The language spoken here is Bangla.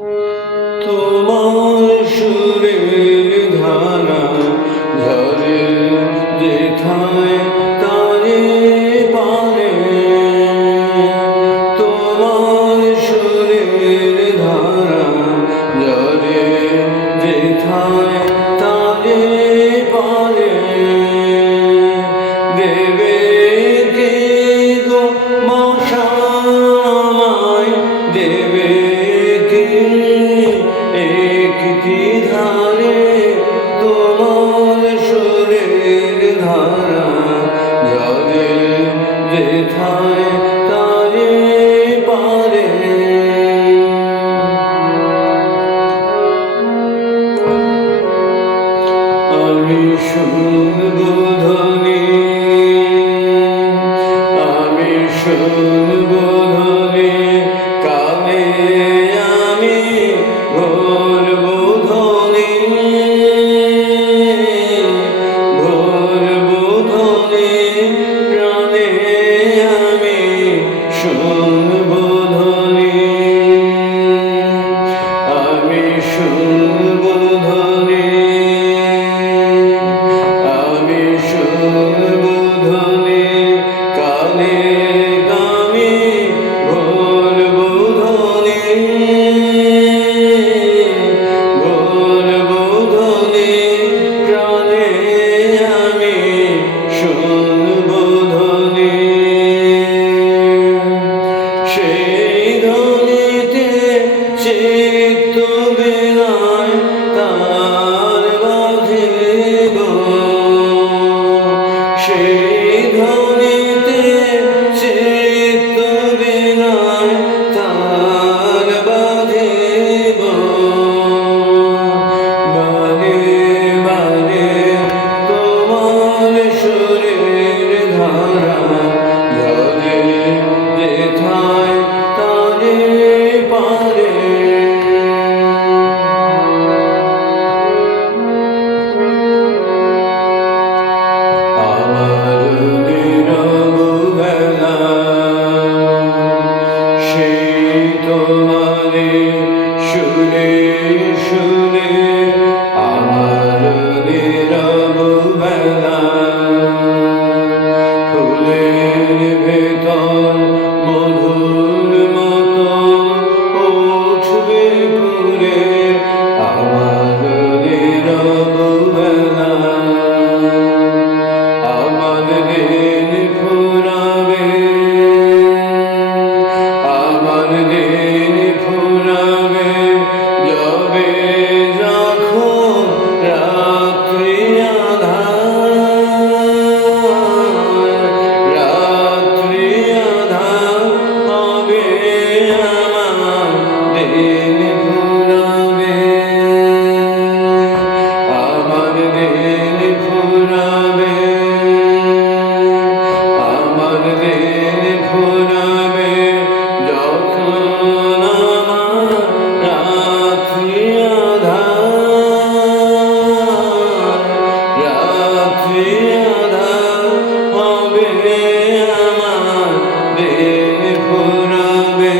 তোমার সুরের ধারা ঝরে যেথায় তারে পারে, তোমার সুরের ধারা ঝরে যেথায় তারে পারে, দেবে কে গো মশামায়, দেবে কে একটি ধারে, তোমার সুরের ধারা ঝরে যেথায় তারে পারে। আমি শুনব ধ্বনি, আমি শুনব ধ্বনি, কানে আমি ভরব ধ্বনি, ভরব ধ্বনি, প্রাণে আমি শুনব ধ্বনি, আমি শুনব ধ্বনি, আমি শুনব ধ্বনি, কানে আমি ভরব ধ্বনি, ভরব ধ্বনি, প্রাণে আমি শুনব ধ্বনি। সেই ধ্বনিতে চিত্ত বিনয় তার বাঁধিব, সেই ধ্বনিতে চিত্ত বিনয় তার বাঁধিব, বারে বারে তোমার সুরের ধারা ঝরে যেথায় তারে পারে। আমার নীরব বেলা সেই তোমারে সুরে সুরে, আমার নীরব বেলা ফুলের ভেতর মধুর মতো উঠবে পুরে, আমার নীরব বেলা আমার দিন ফুরাবে, আমার দিন ফুরাবে, যাবে যখন রাত্রি আঁধার, রাত্রি আঁধার হবে আমার দিন ফুরাবে, আমার দিন ফুরাবে, আমার দিন ফুরাবে, যখন আমার রাত্রি আঁধার, রাত্রি আঁধার হবে আমার দিন ফুরাবে।